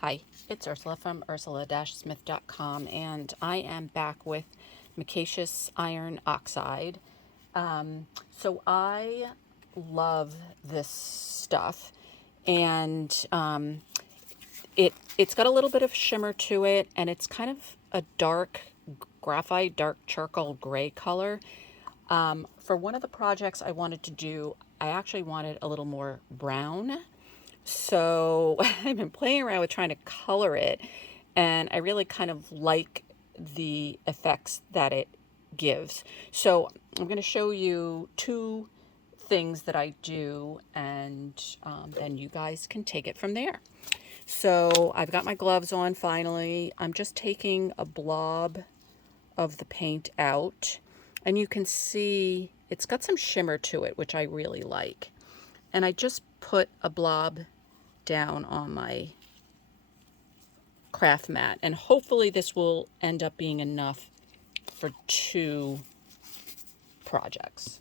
Hi, it's Ursula from ursula-smith.com, and I am back with Micaceous Iron Oxide. So I love this stuff, and it's got a little bit of shimmer to it, and it's kind of a dark graphite, dark charcoal gray color. For one of the projects I wanted to do, I actually wanted a little more brown. So I've been playing around with trying to color it, and I really kind of like the effects that it gives. So I'm going to show you two things that I do, and then you guys can take it from there. So I've got my gloves on finally. I'm just taking a blob of the paint out, and you can see it's got some shimmer to it, which I really like. And I just put a blob down on my craft mat, and hopefully this will end up being enough for two projects.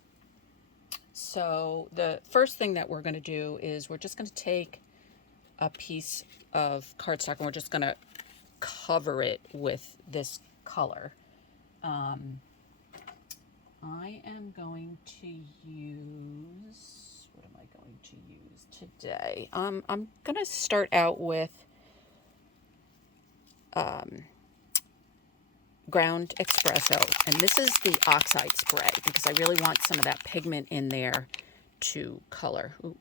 So the first thing that we're going to do is we're just going to take a piece of cardstock and we're just going to cover it with this color. I am going to use, what am I going to use today? I'm going to start out with ground espresso, and this is the oxide spray because I really want some of that pigment in there to color. Ooh,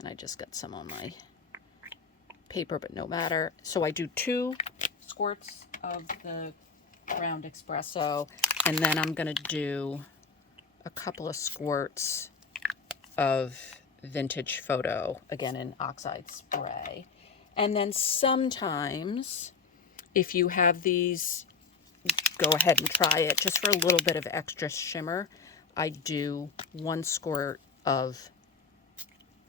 and I just got some on my paper, but no matter. So I do 2 squirts of the ground espresso, and then I'm going to do a couple of squirts of vintage photo, again in oxide spray. And then sometimes if you have these, go ahead and try it just for a little bit of extra shimmer. I do 1 squirt of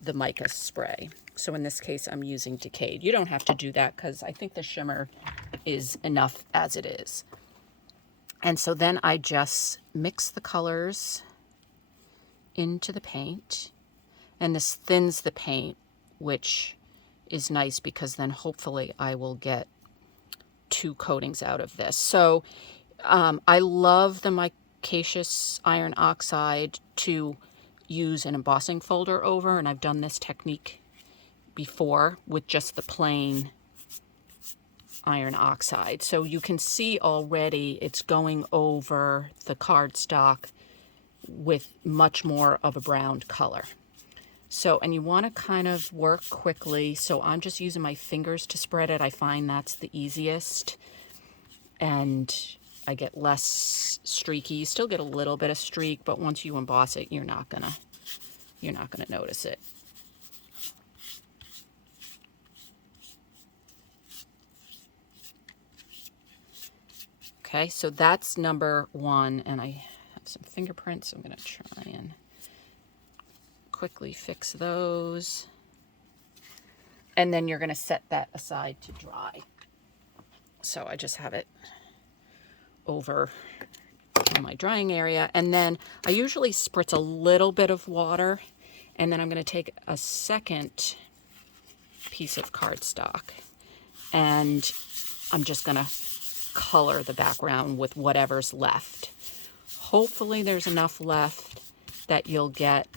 the mica spray. So in this case I'm using Decayed. You don't have to do that because I think the shimmer is enough as it is. And so then I just mix the colors into the paint, and this thins the paint, which is nice because then hopefully I will get 2 coatings out of this. So I love the Micaceous Iron Oxide to use an embossing folder over, and I've done this technique before with just the plain iron oxide. So you can see already it's going over the cardstock with much more of a browned color. So, and you want to kind of work quickly. So I'm just using my fingers to spread it. I find that's the easiest, and I get less streaky. You still get a little bit of streak, but once you emboss it, you're not gonna notice it. Okay, so that's number 1, and I have some fingerprints. So I'm going to try and quickly fix those. And then you're going to set that aside to dry. So I just have it over in my drying area. And then I usually spritz a little bit of water, and then I'm going to take a second piece of cardstock, and I'm just going to color the background with whatever's left. Hopefully there's enough left that you'll get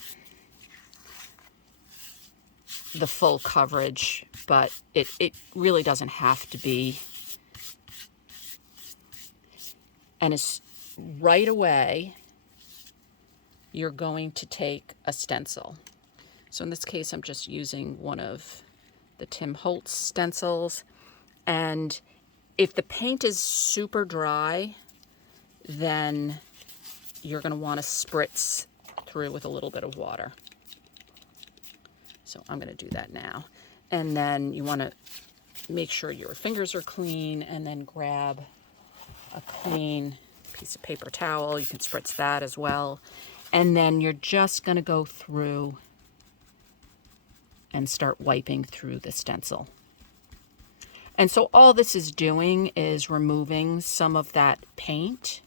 the full coverage, but it really doesn't have to be. And it's right away you're going to take a stencil. So in this case I'm just using one of the Tim Holtz stencils, and if the paint is super dry, then you're going to want to spritz through with a little bit of water. So I'm going to do that now. And then you want to make sure your fingers are clean, and then grab a clean piece of paper towel. You can spritz that as well. And then you're just going to go through and start wiping through the stencil. And so all this is doing is removing some of that paint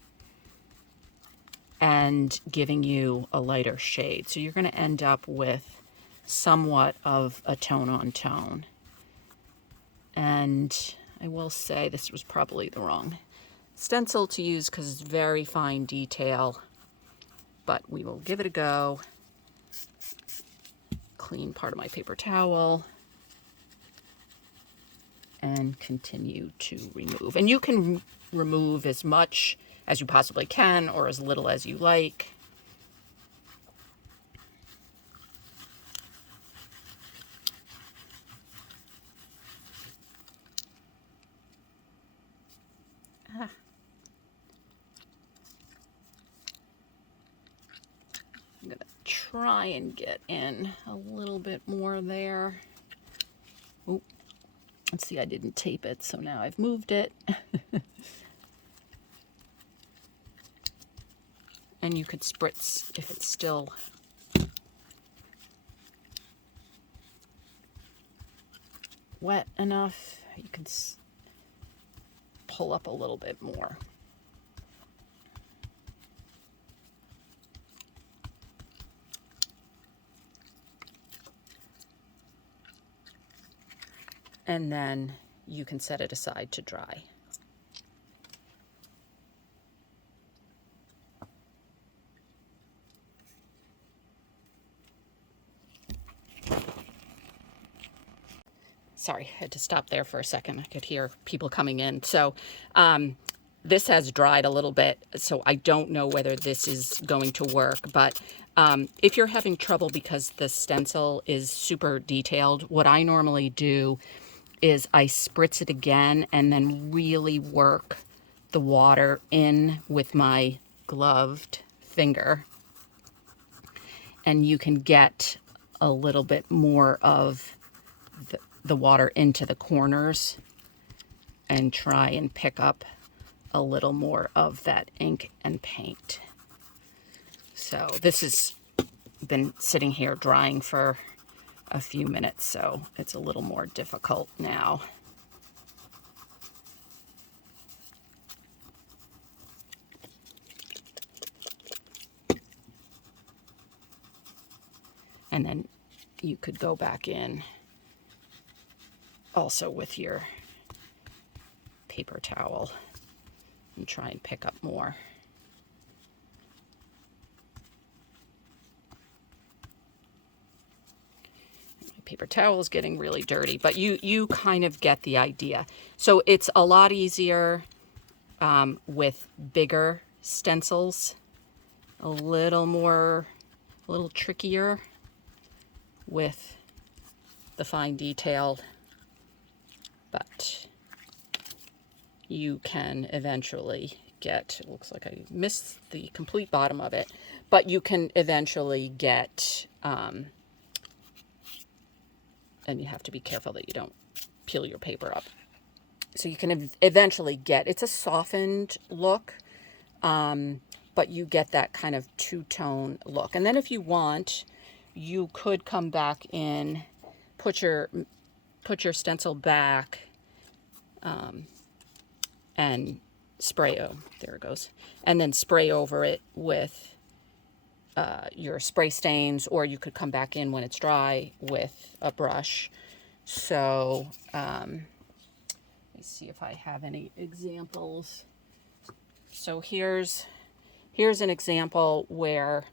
and giving you a lighter shade. So you're going to end up with somewhat of a tone on tone. And I will say this was probably the wrong stencil to use because it's very fine detail, but we will give it a go. Clean part of my paper towel and continue to remove. And you can remove as much as you possibly can or as little as you like. I'm gonna try and get in a little bit more there. Oop. Let's see, I didn't tape it, so now I've moved it. And you could spritz if it's still wet enough. You can pull up a little bit more. And then you can set it aside to dry. Sorry, I had to stop there for a second. I could hear people coming in. So this has dried a little bit, so I don't know whether this is going to work. But if you're having trouble because the stencil is super detailed, what I normally do is I spritz it again and then really work the water in with my gloved finger. And you can get a little bit more of the water into the corners and try and pick up a little more of that ink and paint. So this has been sitting here drying for a few minutes, so it's a little more difficult now. And then you could go back in also with your paper towel and try and pick up more. My paper towel is getting really dirty, but you kind of get the idea. So it's a lot easier with bigger stencils, a little trickier with the fine detail, but you can eventually get, it looks like I missed the complete bottom of it, but you can eventually get, and you have to be careful that you don't peel your paper up. So you can eventually get, it's a softened look, but you get that kind of two-tone look. And then if you want, you could come back in, put your stencil back, and spray, oh, there it goes, and then spray over it with your spray stains, or you could come back in when it's dry with a brush. So let me see if I have any examples. So here's an example where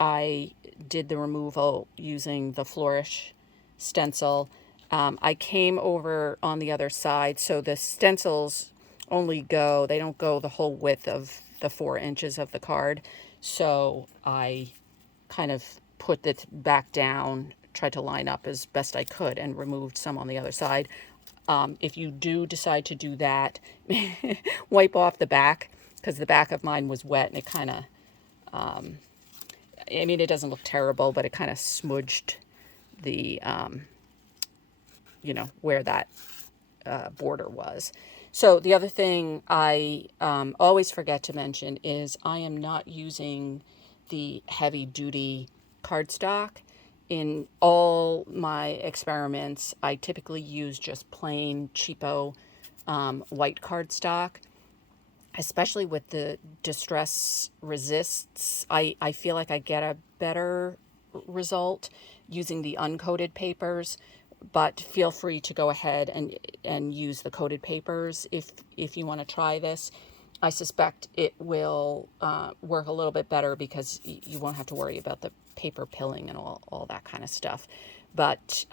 I did the removal using the Flourish stencil. I came over on the other side, so the stencils only go, they don't go the whole width of the 4 inches of the card. So I kind of put it back down, tried to line up as best I could, and removed some on the other side. If you do decide to do that, wipe off the back, because the back of mine was wet and it kind of, I mean, it doesn't look terrible, but it kind of smudged the, you know, where that border was. So the other thing I always forget to mention is I am not using the heavy duty cardstock. In all my experiments, I typically use just plain cheapo white cardstock. Especially with the Distress Resists, I feel like I get a better result using the uncoated papers, but feel free to go ahead and use the coated papers if you want to try this. I suspect it will work a little bit better because you won't have to worry about the paper pilling and all that kind of stuff. But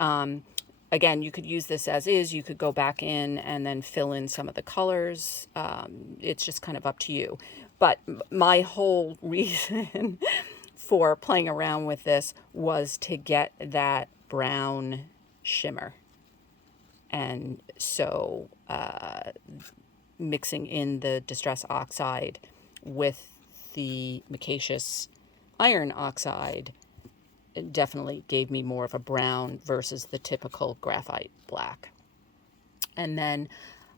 again, you could use this as is. You could go back in and then fill in some of the colors. It's just kind of up to you. But my whole reason for playing around with this was to get that brown shimmer. And so mixing in the Distress Oxide with the Micaceous Iron Oxide definitely gave me more of a brown versus the typical graphite black. And then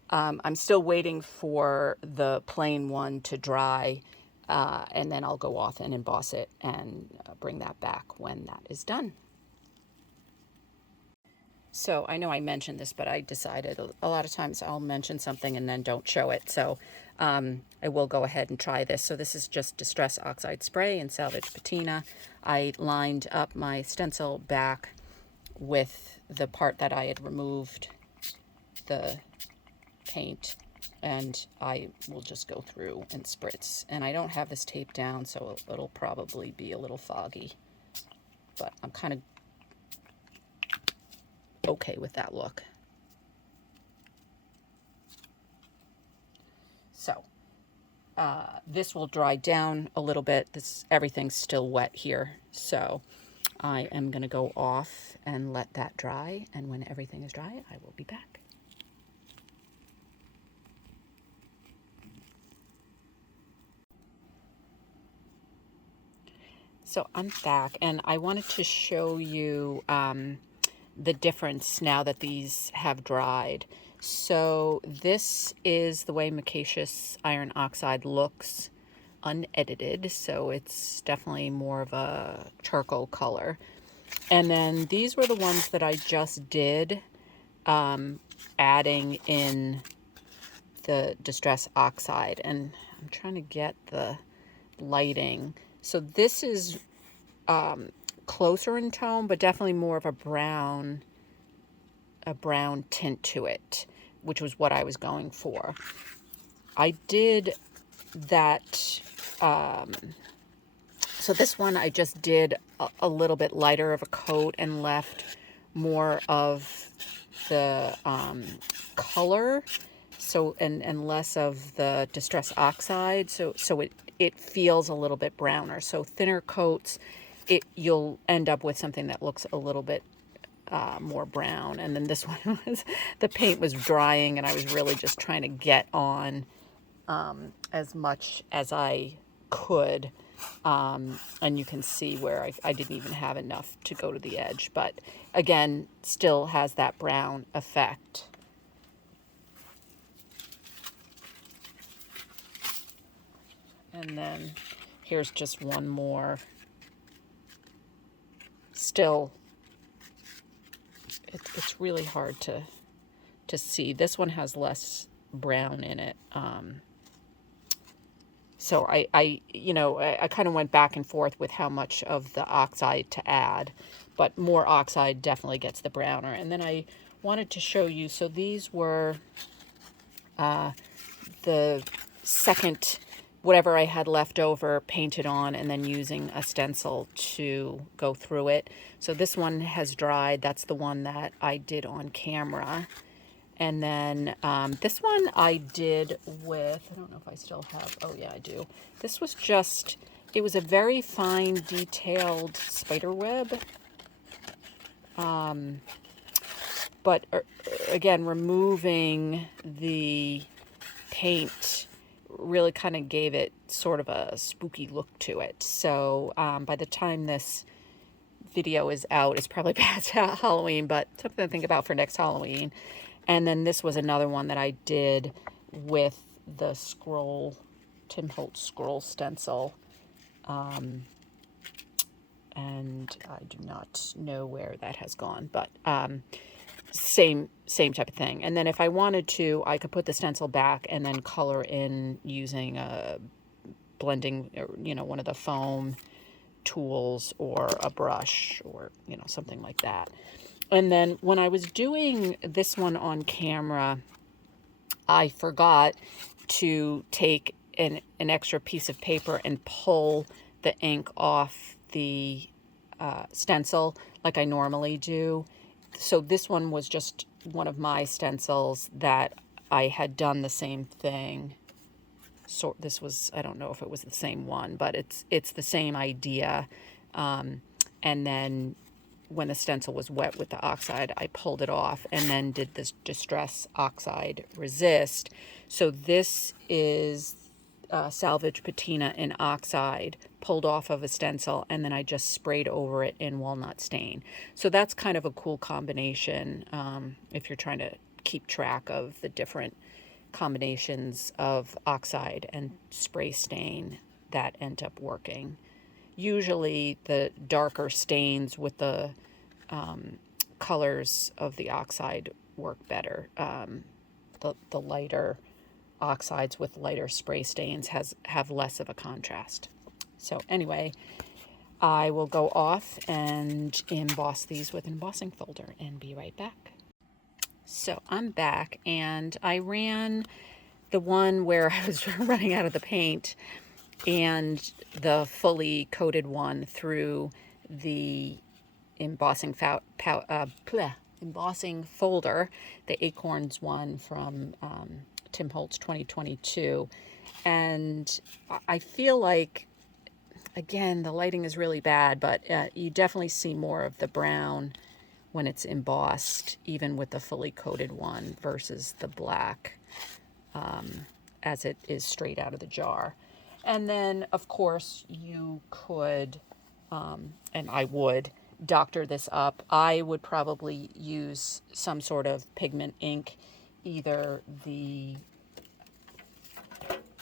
I'm still waiting for the plain one to dry, and then I'll go off and emboss it and bring that back when that is done. So I know I mentioned this, but I decided a lot of times I'll mention something and then don't show it. So I will go ahead and try this. So this is just Distress Oxide spray in Salvage Patina. I lined up my stencil back with the part that I had removed the paint, and I will just go through and spritz. And I don't have this tape down, so it'll probably be a little foggy, but I'm kind of okay with that look. So this will dry down a little bit. Everything's still wet here, so I am going to go off and let that dry, and when everything is dry, I will be back. So I'm back, and I wanted to show you the difference now that these have dried. So this is the way Micaceous Iron Oxide looks unedited, so it's definitely more of a charcoal color. And then these were the ones that I just did, adding in the Distress Oxide, and I'm trying to get the lighting. So this is closer in tone, but definitely more of a brown tint to it, which was what I was going for. I did that. So this one I just did a little bit lighter of a coat and left more of the color, so and less of the Distress Oxide, so it feels a little bit browner. So thinner coats, you'll end up with something that looks a little bit more brown. And then this one was, the paint was drying, and I was really just trying to get on as much as I could. And you can see where I didn't even have enough to go to the edge, but again, still has that brown effect. And then here's just one more. Still, it's really hard to see. This one has less brown in it. So I kind of went back and forth with how much of the oxide to add, but more oxide definitely gets the browner. And then I wanted to show you, so these were the second, whatever I had left over, painted on, and then using a stencil to go through it. So this one has dried. That's the one that I did on camera. And then this one I did with, I don't know if I still have, oh yeah, I do. This was just, it was a very fine detailed spider web. But again, removing the paint really kind of gave it sort of a spooky look to it. So by the time this video is out, it's probably past Halloween, but something to think about for next Halloween. And then this was another one that I did with the scroll, Tim Holtz scroll stencil. And I do not know where that has gone, but same type of thing. And then if I wanted to, I could put the stencil back and then color in using a blending, one of the foam tools or a brush or, something like that. And then when I was doing this one on camera, I forgot to take an extra piece of paper and pull the ink off the stencil like I normally do. So this one was just one of my stencils that I had done the same thing. So this was, I don't know if it was the same one, but it's the same idea. And then when the stencil was wet with the oxide, I pulled it off and then did this Distress Oxide Resist. So this is salvage patina in oxide pulled off of a stencil, and then I just sprayed over it in walnut stain. So that's kind of a cool combination if you're trying to keep track of the different combinations of oxide and spray stain that end up working. Usually the darker stains with the colors of the oxide work better. The lighter oxides with lighter spray stains have less of a contrast. So anyway, I will go off and emboss these with an embossing folder and be right back. So I'm back, and I ran the one where I was running out of the paint and the fully coated one through the embossing embossing folder, the Acorns one from Tim Holtz 2022. And I feel like, again, the lighting is really bad, but you definitely see more of the brown when it's embossed, even with the fully coated one versus the black as it is straight out of the jar. And then, of course, you could, and I would, doctor this up. I would probably use some sort of pigment ink, either the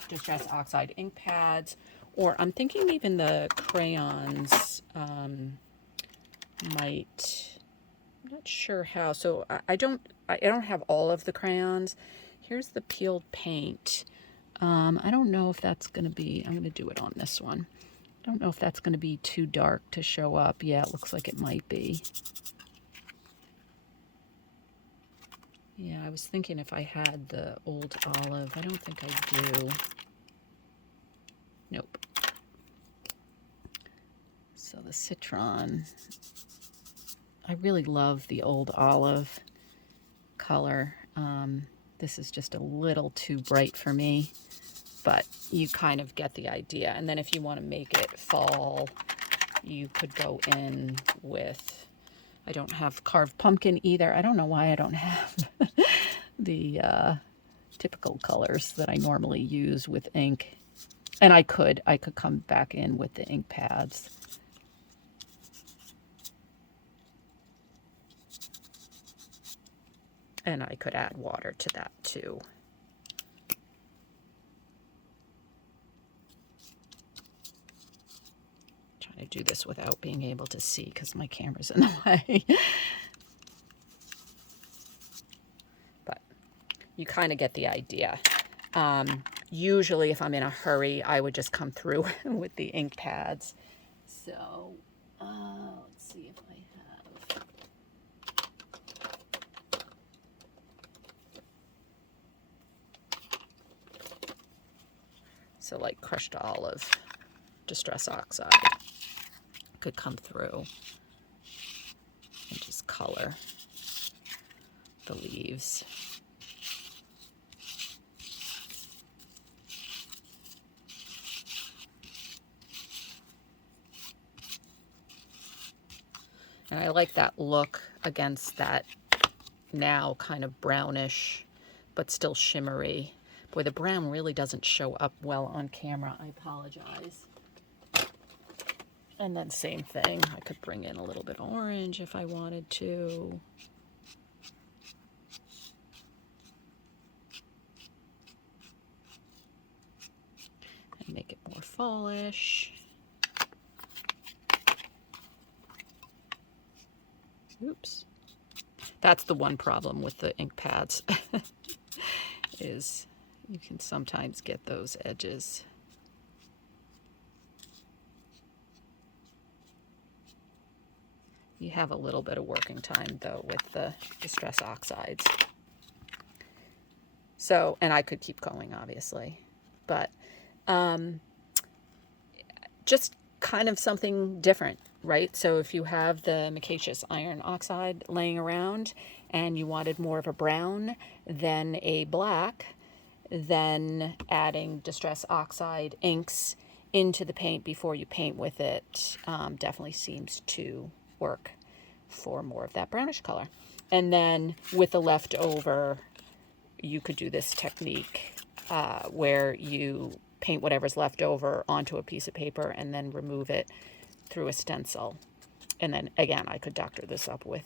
Distress Oxide ink pads, or I'm thinking even the crayons might, I'm not sure how. So I don't have all of the crayons. Here's the peeled paint. I don't know if that's going to be, I'm going to do it on this one. I don't know if that's going to be too dark to show up. Yeah, it looks like it might be. Yeah, I was thinking if I had the old olive. I don't think I do. Nope. So the citron. I really love the old olive color. This is just a little too bright for me, but you kind of get the idea. And then if you want to make it fall, you could go in with, I don't have carved pumpkin either. I don't know why I don't have the typical colors that I normally use with ink. And I could come back in with the ink pads. And I could add water to that too. Trying to do this without being able to see because my camera's in the way. But you kind of get the idea. Usually if I'm in a hurry, I would just come through with the ink pads. So let's see if I have. So like crushed olive, Distress Oxide could come through and just color the leaves. And I like that look against that now kind of brownish, but still shimmery. Boy, the brown really doesn't show up well on camera. I apologize. And then same thing. I could bring in a little bit of orange if I wanted to. And make it more fallish. Oops. That's the one problem with the ink pads is you can sometimes get those edges. You have a little bit of working time, though, with the Distress Oxides. So, and I could keep going, obviously. But just kind of something different, right? So if you have the Micaceous Iron Oxide laying around and you wanted more of a brown than a black, then adding Distress Oxide inks into the paint before you paint with it definitely seems to work for more of that brownish color. And then with the leftover, you could do this technique where you paint whatever's left over onto a piece of paper and then remove it through a stencil. And then again, I could doctor this up with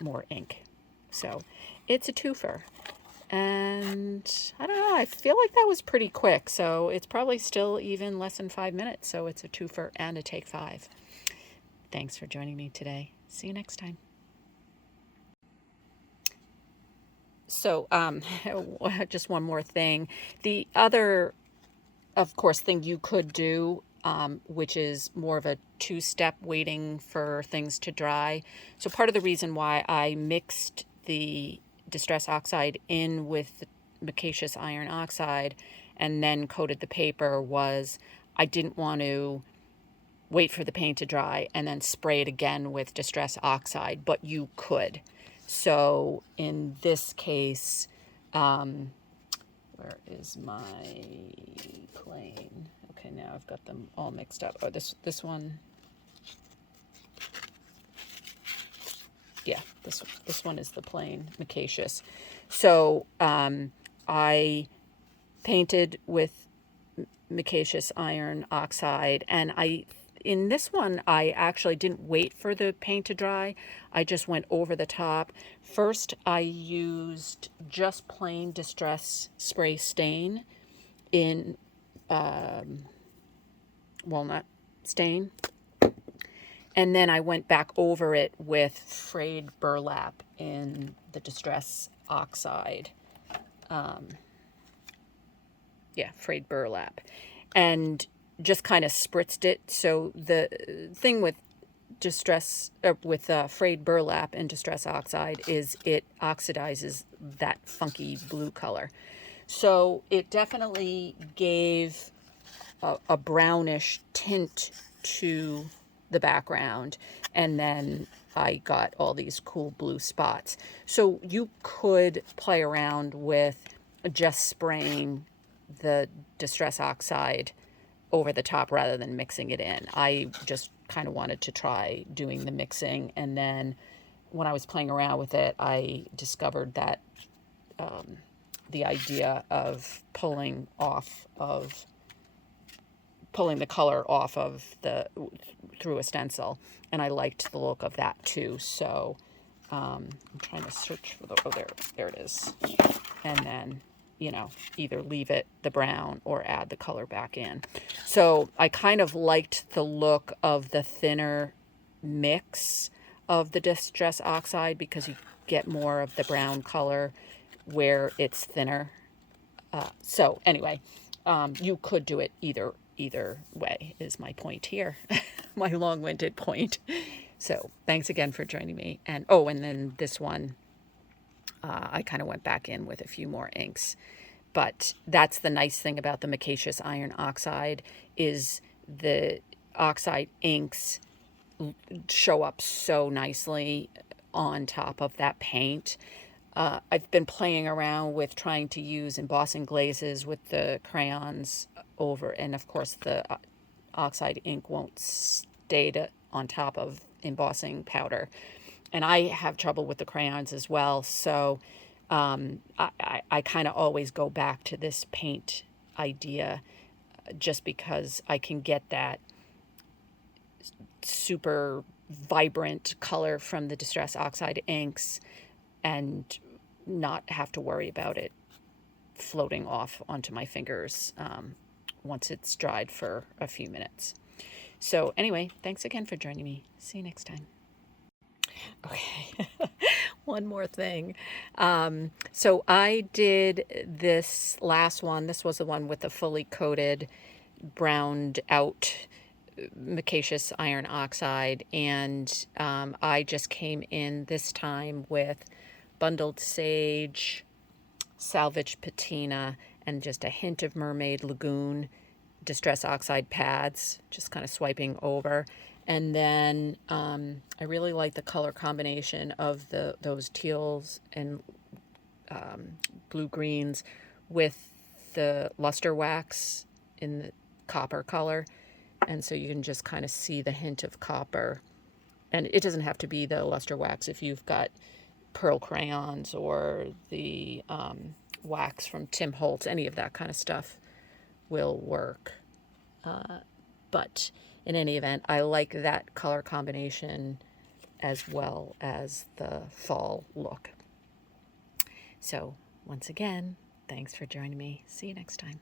more ink. So it's a twofer. And I don't know, I feel like that was pretty quick. So it's probably still even less than 5 minutes. So it's a twofer and a take 5. Thanks for joining me today. See you next time. So just one more thing. The other, of course, thing you could do, which is more of a two-step waiting for things to dry. So part of the reason why I mixed the Distress Oxide in with the Micaceous Iron Oxide and then coated the paper was I didn't want to wait for the paint to dry and then spray it again with Distress Oxide, but you could. So in this case, where is my plane? Okay, now I've got them all mixed up. Oh, this one. Yeah, this one is the plain Micaceous. So I painted with Micaceous Iron Oxide, and in this one, I actually didn't wait for the paint to dry. I just went over the top. First, I used just plain Distress Spray Stain in walnut stain. And then I went back over it with frayed burlap in the Distress Oxide. Frayed burlap. And just kind of spritzed it. So the thing with frayed burlap and Distress Oxide is it oxidizes that funky blue color. So it definitely gave a brownish tint to the background, and then I got all these cool blue spots. So you could play around with just spraying the Distress Oxide over the top rather than mixing it in. I just kind of wanted to try doing the mixing, and then when I was playing around with it, I discovered that the idea of pulling the color off of through a stencil, and I liked the look of that too. So I'm trying to search for there it is. And then, either leave it the brown or add the color back in. So I kind of liked the look of the thinner mix of the Distress Oxide because you get more of the brown color where it's thinner. So anyway, you could do it either way is my point here, my long-winded point. So thanks again for joining me. And then this one, I kind of went back in with a few more inks. But that's the nice thing about the Micaceous Iron Oxide is the oxide inks show up so nicely on top of that paint. I've been playing around with trying to use embossing glazes with the crayons over, and of course the oxide ink won't stay on top of embossing powder. And I have trouble with the crayons as well, so I kind of always go back to this paint idea just because I can get that super vibrant color from the Distress Oxide inks and not have to worry about it floating off onto my fingers once it's dried for a few minutes. So anyway, thanks again for joining me. See you next time. Okay, one more thing. So I did this last one. This was the one with the fully coated, browned out Micaceous Iron Oxide, and I just came in this time with bundled sage, salvage patina, and just a hint of mermaid lagoon Distress Oxide pads, just kind of swiping over. And then I really like the color combination of those teals and blue greens with the luster wax in the copper color. And so you can just kind of see the hint of copper. And it doesn't have to be the luster wax. If you've got pearl crayons or the wax from Tim Holtz, any of that kind of stuff will work. But in any event, I like that color combination as well as the fall look. So once again, thanks for joining me. See you next time.